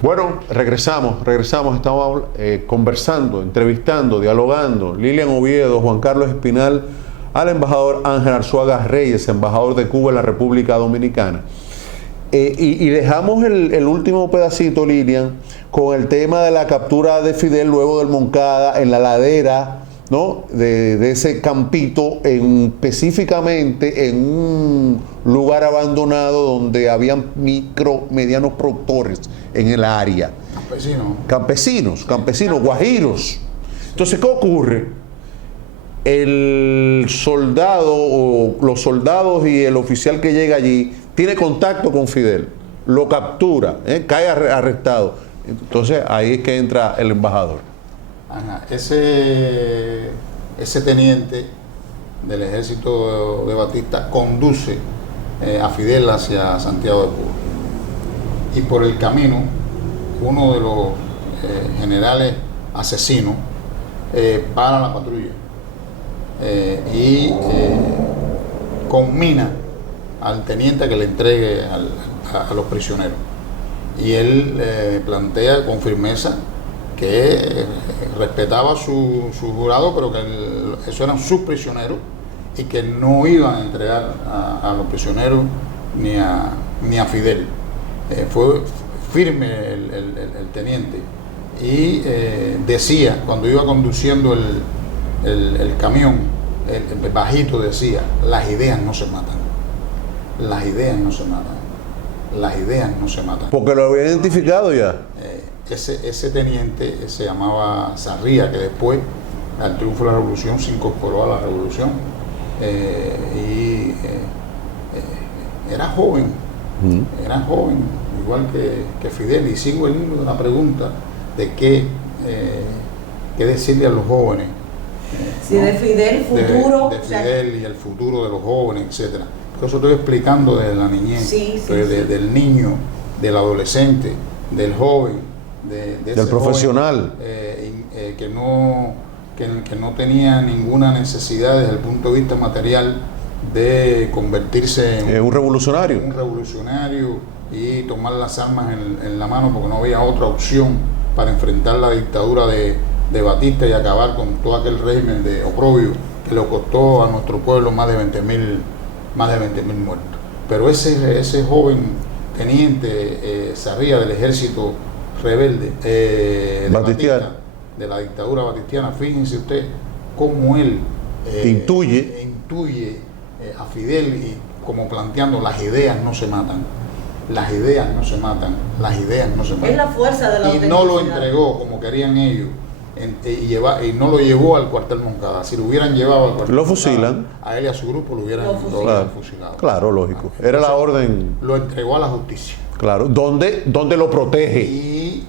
Bueno, regresamos, estamos conversando, entrevistando, dialogando, Lilian Oviedo, Juan Carlos Espinal, al embajador Ángel Arzuaga Reyes, embajador de Cuba en la República Dominicana. Y dejamos el último pedacito, Lilian, con el tema de la captura de Fidel luego del Moncada en la ladera, ¿no? de ese campito, específicamente en un lugar abandonado donde habían medianos productores en el área. Campesinos, guajiros. Entonces, ¿qué ocurre? El soldado o los soldados y el oficial que llega allí tiene contacto con Fidel, lo captura, cae arrestado. Entonces, ahí es que entra el embajador. Ajá. Ese teniente del ejército de Batista conduce a Fidel hacia Santiago de Cuba. Y por el camino, uno de los generales asesinos para la patrulla y conmina al teniente que le entregue a los prisioneros. Y él plantea con firmeza que respetaba su jurado, pero que esos eran sus prisioneros y que no iban a entregar a los prisioneros ni a Fidel. Fue firme el teniente y decía, cuando iba conduciendo el camión, el bajito decía: las ideas no se matan, las ideas no se matan, las ideas no se matan. Porque lo había identificado ya. Ese teniente se llamaba Sarria, que después, al triunfo de la revolución, se incorporó a la revolución era joven, igual que Fidel. Y sigo el hilo de la pregunta de qué decirle a los jóvenes. Si ¿no? De Fidel, futuro. De Fidel y el futuro de los jóvenes, etcétera. Por eso estoy explicando desde la niñez, del niño, del adolescente, del joven, del profesional, que no tenía ninguna necesidad desde el punto de vista material de convertirse en un revolucionario. Y tomar las armas en la mano, porque no había otra opción para enfrentar la dictadura de Batista y acabar con todo aquel régimen de oprobio que le costó a nuestro pueblo más de 20.000 muertos. Pero ese joven teniente Sarria del ejército rebelde de Batista, de la dictadura batistiana, fíjense usted cómo él intuye a Fidel, y como planteando: las ideas no se matan, las ideas no se matan, las ideas no se matan. Es la fuerza de la autenticidad. Y no lo entregó como querían ellos, y no lo llevó al cuartel Moncada. Si lo hubieran llevado al cuartel lo Moncada, fusilan. A él y a su grupo lo hubieran fusilado. Claro, lógico. Era la orden. Lo entregó a la justicia. Claro, donde lo protege,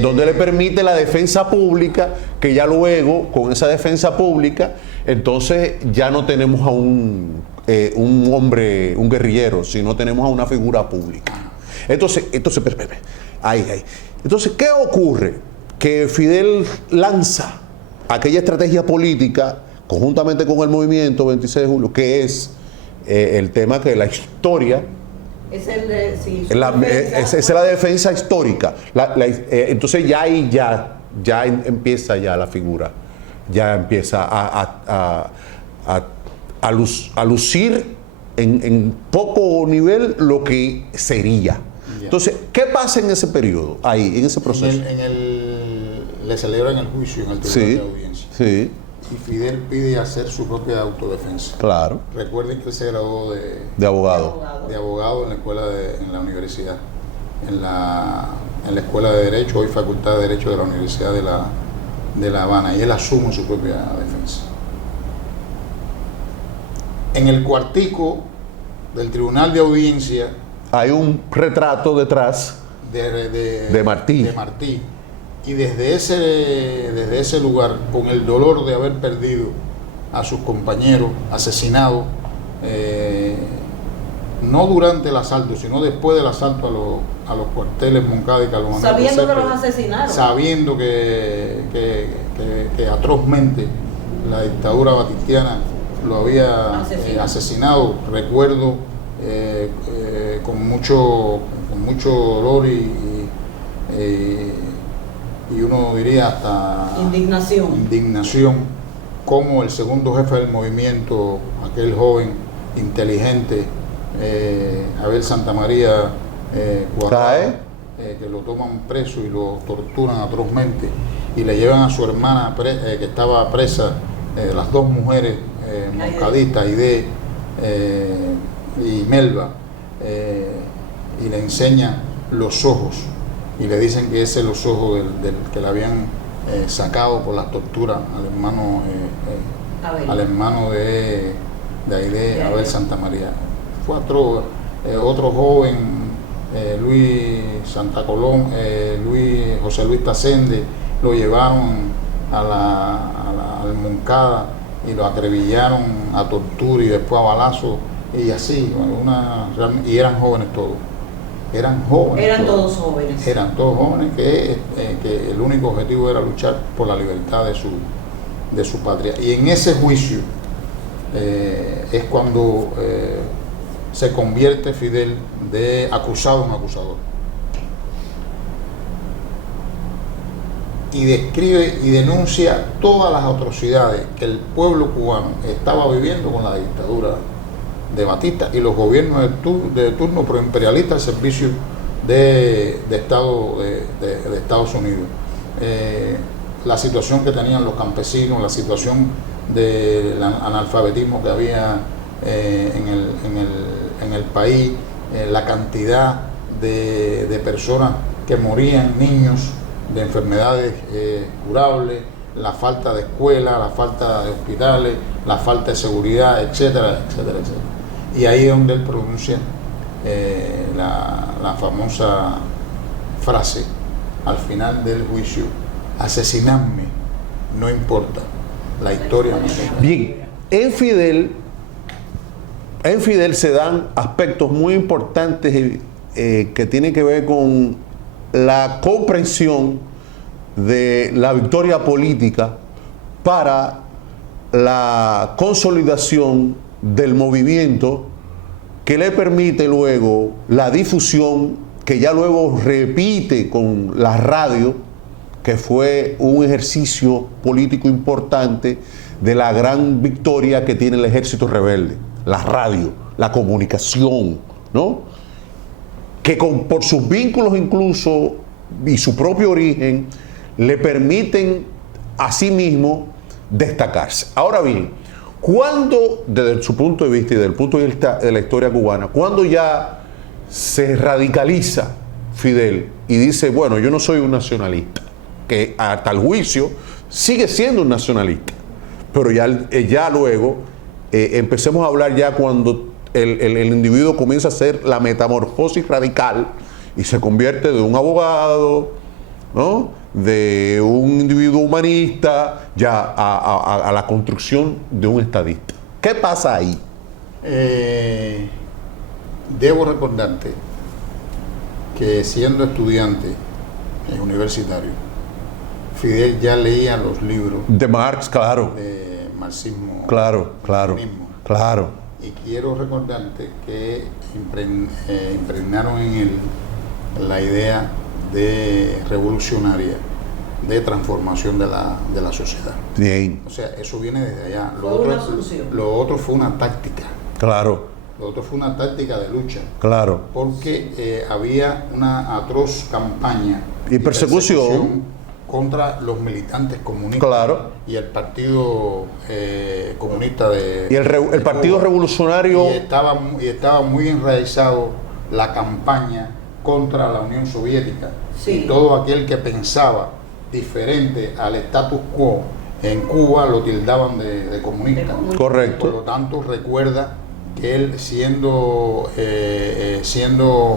donde le permite la defensa pública, que ya luego, con esa defensa pública, entonces ya no tenemos a un hombre, un guerrillero, sino tenemos a una figura pública. Entonces, ahí. Entonces, ¿qué ocurre? Que Fidel lanza aquella estrategia política, conjuntamente con el movimiento 26 de julio, que es el tema que la historia... Esa es la defensa histórica. Entonces ya ahí ya empieza ya la figura, ya empieza a lucir en poco nivel lo que sería. Entonces, ¿qué pasa en ese periodo, ahí, en ese proceso? Le celebran el juicio en el tribunal de audiencia. Sí. Y Fidel pide hacer su propia autodefensa. Claro. Recuerden que él se graduó de abogado. De abogado en la escuela en la universidad, en la escuela de Derecho, hoy Facultad de Derecho de la Universidad de La Habana, y él asume su propia defensa. En el cuartico del tribunal de audiencia hay un retrato detrás de Martí. Y desde ese lugar, con el dolor de haber perdido a sus compañeros asesinados, no durante el asalto, sino después del asalto a los cuarteles Moncada y Calomán. Sabiendo que los asesinaron. Sabiendo que atrozmente la dictadura batistiana lo había asesinado. Recuerdo con mucho dolor y y uno diría hasta indignación, como el segundo jefe del movimiento, aquel joven inteligente, Abel Santamaría Cuadrado, que lo toman preso y lo torturan atrozmente y le llevan a su hermana que estaba presa, las dos mujeres moncadistas, Aide y Melba, y le enseñan los ojos y le dicen que ese es los ojos del que le habían sacado por la tortura al hermano de Aide, Abel Santamaría. Fue otro joven, Luis Santa Colón, José Luis Tacende, lo llevaron al Moncada y lo atrevillaron a tortura y después a balazos y así, y eran jóvenes todos. Eran todos jóvenes que el único objetivo era luchar por la libertad de su patria. Y en ese juicio es cuando se convierte Fidel de acusado en acusador. Y describe y denuncia todas las atrocidades que el pueblo cubano estaba viviendo con la dictadura de Batista y los gobiernos de turno proimperialistas al servicio de Estados Unidos. La situación que tenían los campesinos, la situación del analfabetismo que había en el país, la cantidad de personas que morían, niños de enfermedades curables, la falta de escuelas, la falta de hospitales, la falta de seguridad, etcétera, etcétera, etcétera. Y ahí es donde él pronuncia la famosa frase al final del juicio: asesinadme, no importa, la historia no importa. Bien, en Fidel se dan aspectos muy importantes que tienen que ver con la comprensión de la victoria política para la consolidación del movimiento, que le permite luego la difusión, que ya luego repite con la radio, que fue un ejercicio político importante de la gran victoria que tiene el ejército rebelde, la radio, la comunicación, ¿no? Que por sus vínculos incluso y su propio origen le permiten a sí mismo destacarse. Ahora bien, cuando, desde su punto de vista y desde el punto de vista de la historia cubana, cuando ya se radicaliza Fidel y dice, bueno, yo no soy un nacionalista, que hasta el juicio sigue siendo un nacionalista, pero ya luego empecemos a hablar ya cuando el individuo comienza a hacer la metamorfosis radical y se convierte de un abogado, ¿no?, de un individuo humanista, ya a la construcción de un estadista. ¿Qué pasa ahí? Debo recordarte que siendo estudiante universitario, Fidel ya leía los libros de Marx, claro, de marxismo, claro. Y quiero recordarte que impregnaron en él la idea de revolucionaria, de transformación de la sociedad. Bien. O sea, eso viene desde allá. Lo otro fue una táctica. Claro. Lo otro fue una táctica de lucha. Claro. Porque había una atroz campaña y persecución contra los militantes comunistas. Claro. Y el Partido Comunista y el Partido Cuba. Revolucionario. Y estaba muy enraizado la campaña contra la Unión Soviética. Sí. Y todo aquel que pensaba diferente al status quo en Cuba lo tildaban de comunista. Correcto. Por lo tanto, recuerda que él, siendo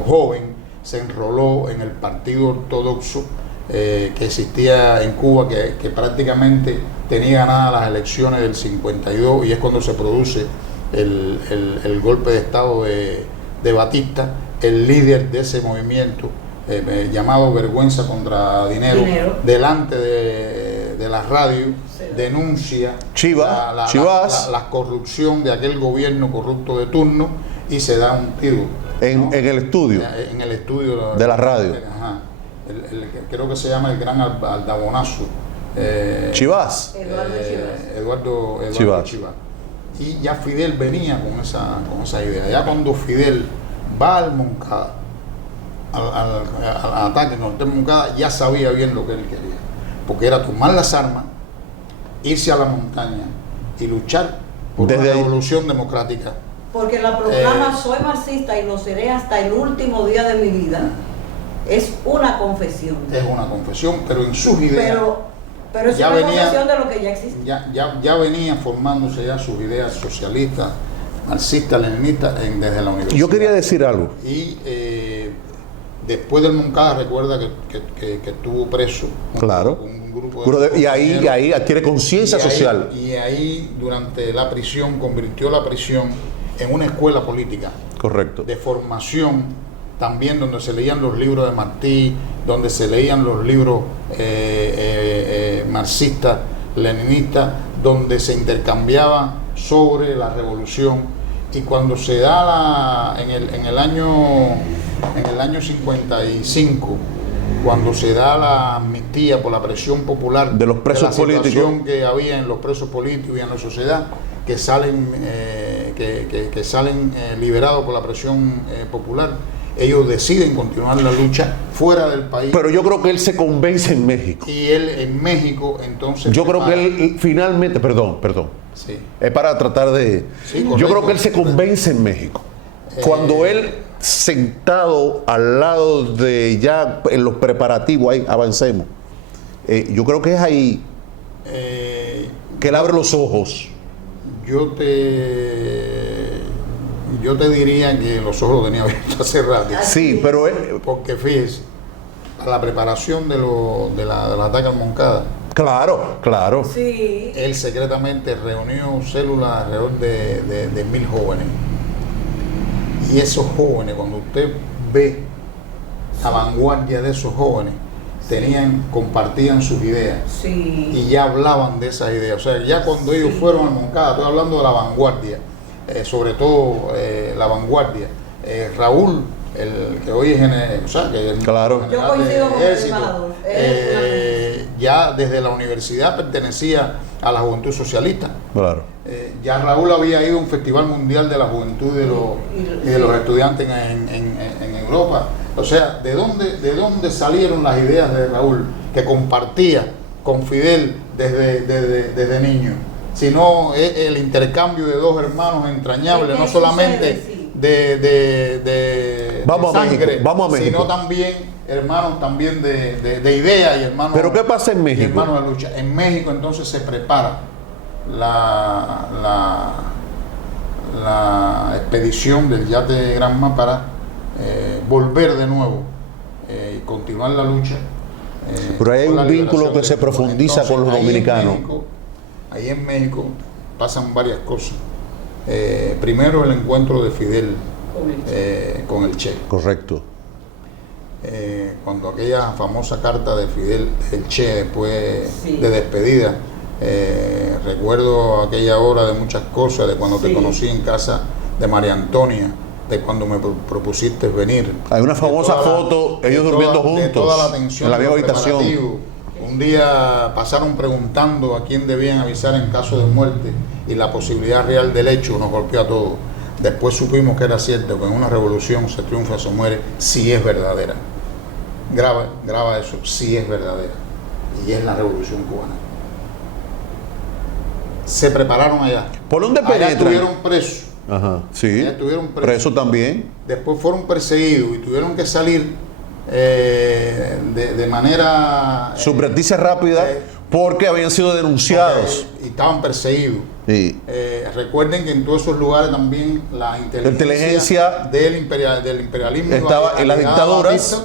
joven, se enroló en el Partido Ortodoxo que existía en Cuba, que prácticamente tenía ganadas las elecciones del 52, y es cuando se produce el golpe de Estado de Batista. El líder de ese movimiento, llamado Vergüenza contra Dinero. Delante de la radio, denuncia la corrupción de aquel gobierno corrupto de turno, y se da un tiro en el estudio de la radio. Ajá. creo que se llama el Gran Aldabonazo. Chivas. Eduardo Chivas. Y ya Fidel venía con esa idea. Ya cuando Fidel va al Moncada, al ataque contra el Moncada, ya sabía bien lo que él quería. Porque era tomar las armas, irse a la montaña y luchar por una revolución democrática. Porque la proclama soy marxista y lo seré hasta el último día de mi vida. Es una confesión. Es una confesión, pero en sus ideas. Pero es una confesión de lo que ya existe. Ya venía formándose ya sus ideas socialistas, marxistas, leninistas desde la universidad. Yo quería decir algo. Y después del Moncada, recuerda que estuvo preso. Claro. Con un grupo de y ahí adquiere conciencia social. Y ahí, durante la prisión, convirtió la prisión en una escuela política. Correcto. De formación, también donde se leían los libros de Martí, donde se leían los libros marxistas, leninistas, donde se intercambiaba sobre la revolución. Y cuando se da en el año 55, cuando se da la amnistía por la presión popular de los presos de la situación políticos que había en los presos políticos y en la sociedad, que salen liberados por la presión popular, ellos deciden continuar la lucha fuera del país. Pero yo creo que él se convence en México. Y él en México, entonces... Yo creo que él finalmente, perdón. Sí. Es para tratar de... Sí, correcto, yo creo que él se convence en México. Cuando él, sentado al lado de ya en los preparativos, ahí avancemos. Yo creo que es ahí que él abre los ojos. Yo te diría que los ojos los tenía abiertos hace rato. Sí, pero porque fíjese, para la preparación del ataque al Moncada, claro. Sí. Él secretamente reunió células alrededor de 1000 jóvenes. Y esos jóvenes, cuando usted ve la vanguardia de esos jóvenes, compartían sus ideas. Sí. Y ya hablaban de esas ideas. O sea, ya cuando ellos fueron al Moncada, estoy hablando de la vanguardia, sobre todo la vanguardia. Raúl, el que hoy es claro. Yo coincido con el embajador. Ya desde la universidad pertenecía a la Juventud Socialista. Claro. Ya Raúl había ido a un festival mundial de la juventud y de los estudiantes en Europa. O sea, ¿de dónde salieron las ideas de Raúl que compartía con Fidel desde niño? Sino el intercambio de dos hermanos entrañables, no solamente de sangre, sino también hermanos también de ideas y hermanos. ¿Pero qué pasa en México? Hermanos de lucha. En México entonces se prepara la expedición del yate Granma para volver de nuevo y continuar la lucha. Pero hay un vínculo que se profundiza con los dominicanos. Ahí en México pasan varias cosas. Primero, el encuentro de Fidel con el Che. Correcto. Cuando aquella famosa carta de Fidel, el Che, después de despedida, recuerdo aquella hora de muchas cosas, de cuando te conocí en casa de María Antonia, de cuando me propusiste venir. Hay una famosa foto, ellos durmiendo juntos, de toda la tensión, en la misma habitación. Un día pasaron preguntando a quién debían avisar en caso de muerte y la posibilidad real del hecho nos golpeó a todos. Después supimos que era cierto, que en una revolución se triunfa, se muere, si es verdadera. Graba eso, si es verdadera. Y es la revolución cubana. Se prepararon allá. ¿Por dónde penetran? Allá estuvieron presos. Ajá, sí. Allá estuvieron presos también. Después fueron perseguidos y tuvieron que salir de manera subrepticia rápida porque habían sido denunciados y estaban perseguidos. Sí. Recuerden que en todos esos lugares también la inteligencia del imperialismo estaba en las dictaduras,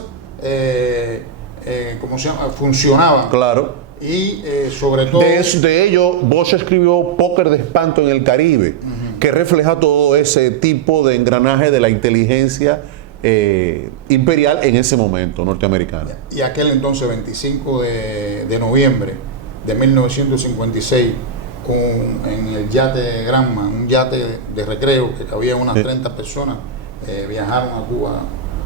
¿cómo se llama? Funcionaban. Claro. Y sobre todo de ello Bosch escribió Póker de Espanto en el Caribe, que refleja todo ese tipo de engranaje de la inteligencia imperial en ese momento norteamericana. Y aquel entonces 25 de noviembre de 1956, en el yate Granma, un yate de recreo que cabía unas 30 personas, viajaron a Cuba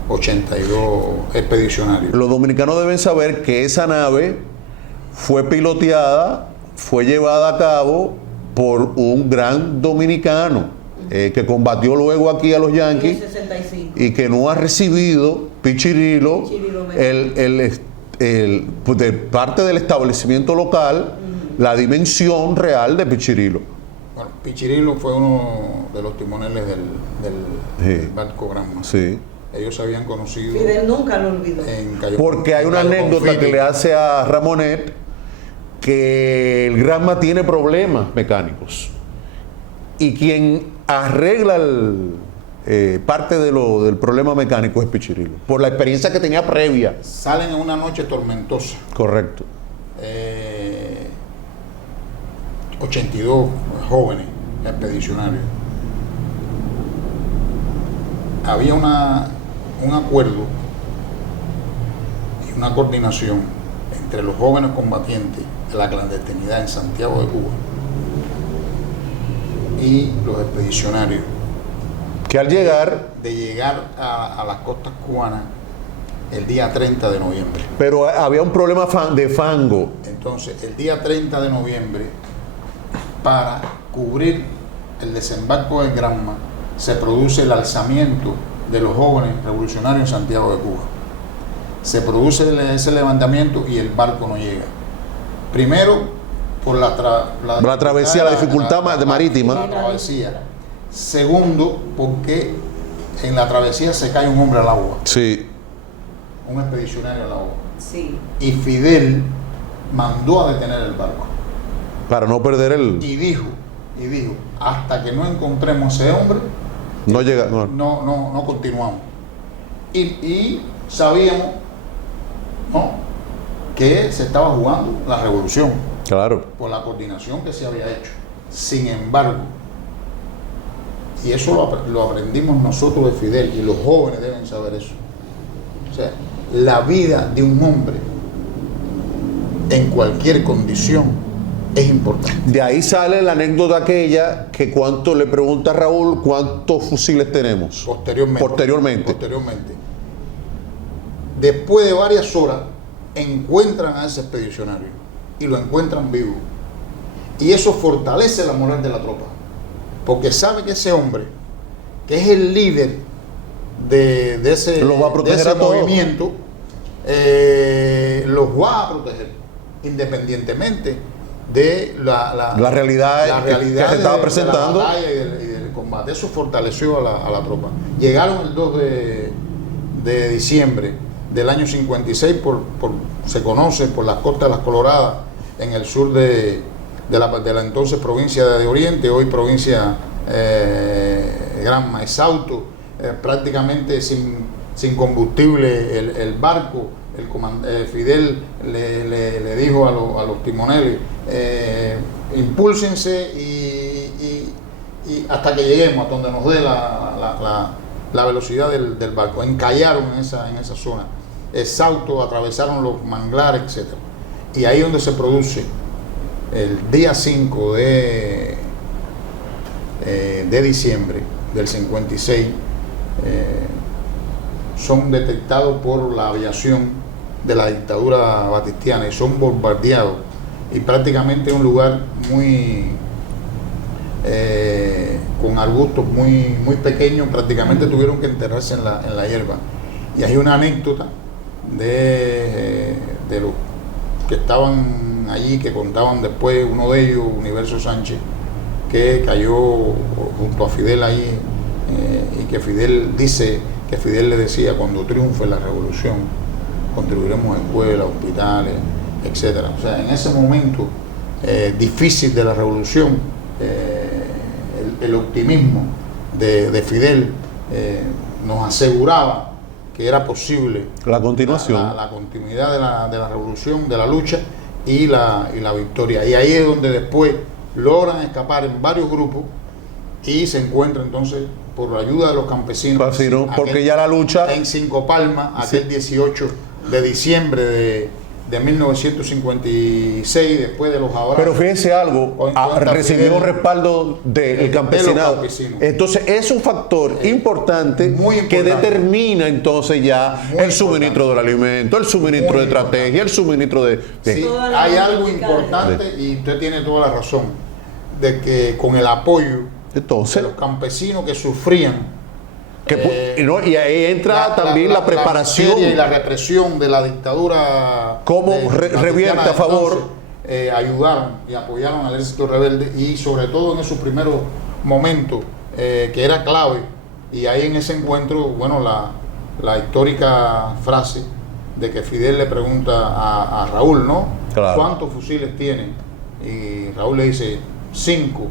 82 expedicionarios. Los dominicanos deben saber que esa nave fue piloteada, fue llevada a cabo por un gran dominicano que combatió luego aquí a los Yankees y que no ha recibido Pichirilo pues de parte del establecimiento local la dimensión real de Pichirilo. Bueno, Pichirilo fue uno de los timoneles del barco Granma. Sí. Ellos se habían conocido. Fidel nunca lo olvidó. Porque hay una anécdota que le hace a Ramonet que el Granma tiene problemas mecánicos y quien arregla parte del problema mecánico es Pichirilo, por la experiencia que tenía previa. Salen en una noche tormentosa. Correcto. 82 jóvenes expedicionarios. Había un acuerdo y una coordinación entre los jóvenes combatientes de la clandestinidad en Santiago de Cuba y los expedicionarios, Que al llegar, de llegar a las costas cubanas el día 30 de noviembre. pero había un problema de fango. Entonces, el día 30 de noviembre, para cubrir el desembarco del Granma, se produce el alzamiento de los jóvenes revolucionarios en Santiago de Cuba. Se produce ese levantamiento y el barco no llega. Primero, por la travesía, la dificultad marítima. La travesía. Segundo, porque en la travesía se cae un hombre al agua. Sí. Un expedicionario al agua. Sí. Y Fidel mandó a detener el barco. Para no perder Y dijo, hasta que no encontremos ese hombre, no llega. no continuamos. Y sabíamos, ¿no?, que se estaba jugando la revolución. Claro. Por la coordinación que se había hecho. Sin embargo, y eso lo aprendimos nosotros de Fidel, y los jóvenes deben saber eso. O sea, la vida de un hombre en cualquier condición es importante. De ahí sale la anécdota aquella que cuánto le pregunta a Raúl cuántos fusiles tenemos. Posteriormente. Después de varias horas, encuentran a ese expedicionario y lo encuentran vivo. Y eso fortalece la moral de la tropa, porque sabe que ese hombre, que es el líder de ese, lo va a proteger a movimiento, los va a proteger, independientemente de la realidad que se estaba presentando. De la batalla y del combate. Eso fortaleció a la tropa. Llegaron el 2 de diciembre del año 56, se conoce por las costas de las Coloradas, en el sur de la entonces provincia de Oriente, hoy provincia Granma, exhausto, prácticamente sin combustible el barco. Fidel le dijo a los timoneles, impúlsense y hasta que lleguemos a donde nos dé la velocidad del barco. Encallaron en esa zona, exhaustos, atravesaron los manglares, etc. Y ahí donde se produce el día 5 de diciembre del 56, son detectados por la aviación de la dictadura batistiana y son bombardeados, y prácticamente un lugar muy con arbustos muy pequeños, prácticamente tuvieron que enterrarse en la hierba. Y hay una anécdota de los que estaban allí, que contaban después, uno de ellos, Universo Sánchez, que cayó junto a Fidel ahí, y que Fidel dice, que Fidel le decía: cuando triunfe la revolución, construiremos escuelas, hospitales, etcétera. O sea, en ese momento difícil de la revolución, el optimismo de Fidel nos aseguraba que era posible la continuación, la continuidad de la revolución, de la lucha y la victoria. Y ahí es donde después logran escapar en varios grupos y se encuentran entonces, por la ayuda de los campesinos, porque ya la lucha en Cinco Palmas, aquel 18 de diciembre de 1956, después de los abrazos. Pero fíjese algo, recibió respaldo del campesinado. Entonces es un factor importante, muy importante que determina entonces ya el suministro del alimento, el suministro de estrategia, el suministro de... Sí, hay algo importante y usted tiene toda la razón, de que con el apoyo entonces, de los campesinos que sufrían, y ahí entra también la preparación la y la represión de la dictadura, cómo revierte a favor, ayudaron y apoyaron al ejército rebelde, y sobre todo en esos primeros momentos que era clave. Y ahí en ese encuentro, bueno, la histórica frase de que Fidel le pregunta a Raúl, ¿no? Claro. ¿Cuántos fusiles tiene? Y Raúl le dice 5,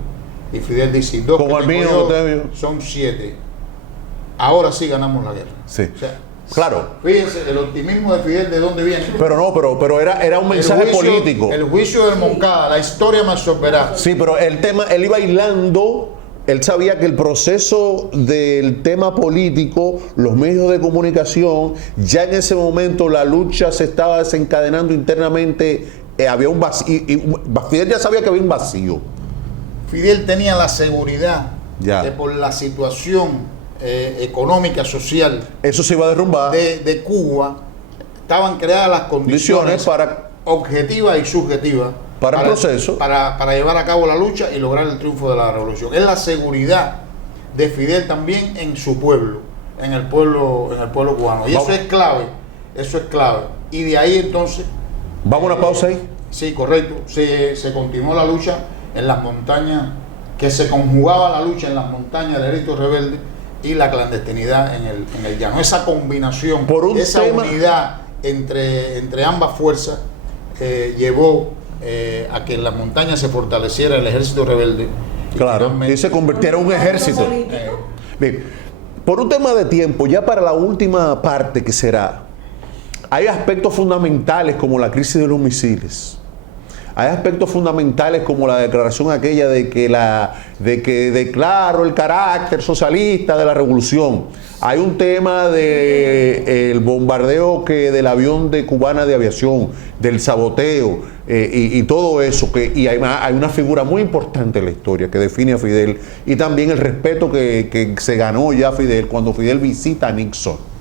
y Fidel dice 2, como el mío, son 7. Ahora sí ganamos la guerra. Sí. O sea, claro. Fíjense el optimismo de Fidel, ¿de dónde viene? Pero no, pero era un mensaje político. El juicio del Moncada, la historia me absorberá. Sí, pero el tema, él iba hilando, él sabía que el proceso del tema político, los medios de comunicación, ya en ese momento la lucha se estaba desencadenando internamente, había un vacío, y Fidel ya sabía que había un vacío. Fidel tenía la seguridad ya, que por la situación económica, social, eso se iba a derrumbar, de Cuba, estaban creadas las condiciones para objetivas y subjetivas para el proceso, para llevar a cabo la lucha y lograr el triunfo de la revolución. Es la seguridad de Fidel también en su pueblo, en el pueblo cubano, y eso es clave, y de ahí entonces vamos a una pausa ahí. Sí, correcto, se continuó la lucha en las montañas, que se conjugaba la lucha en las montañas del ejército rebelde y la clandestinidad en el llano. Esa combinación, esa unidad entre ambas fuerzas llevó a que en las montañas se fortaleciera el ejército rebelde. Claro, y se convirtiera en un ejército. Bien, por un tema de tiempo, ya para la última parte que será, hay aspectos fundamentales como la crisis de los misiles. Hay aspectos fundamentales como la declaración aquella de que declaro el carácter socialista de la revolución. Hay un tema del bombardeo del avión de Cubana de Aviación, del saboteo y todo eso. Y hay una figura muy importante en la historia que define a Fidel, y también el respeto que se ganó ya Fidel cuando Fidel visita a Nixon,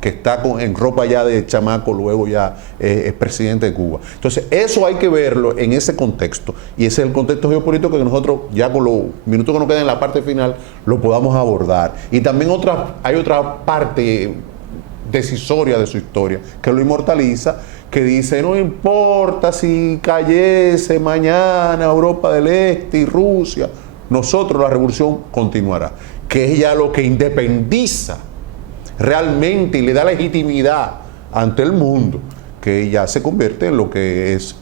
que está en ropa ya de chamaco, luego ya es presidente de Cuba. Entonces, eso hay que verlo en ese contexto, y ese es el contexto geopolítico que nosotros, ya con los minutos que nos quedan en la parte final, lo podamos abordar. Y también hay otra parte decisoria de su historia, que lo inmortaliza, que dice, no importa si cayese mañana Europa del Este y Rusia, nosotros la revolución continuará, que es ya lo que independiza realmente y le da legitimidad ante el mundo, que ya se convierte en lo que es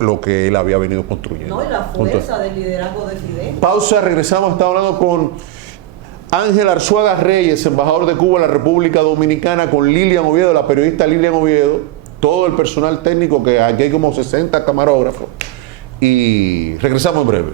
lo que él había venido construyendo. No, y la fuerza del liderazgo de Fidel. Pausa, regresamos, estamos hablando con Ángel Arzuaga Reyes, embajador de Cuba en la República Dominicana, con Lilian Oviedo, la periodista Lilian Oviedo, todo el personal técnico, que aquí hay como 60 camarógrafos, y regresamos en breve.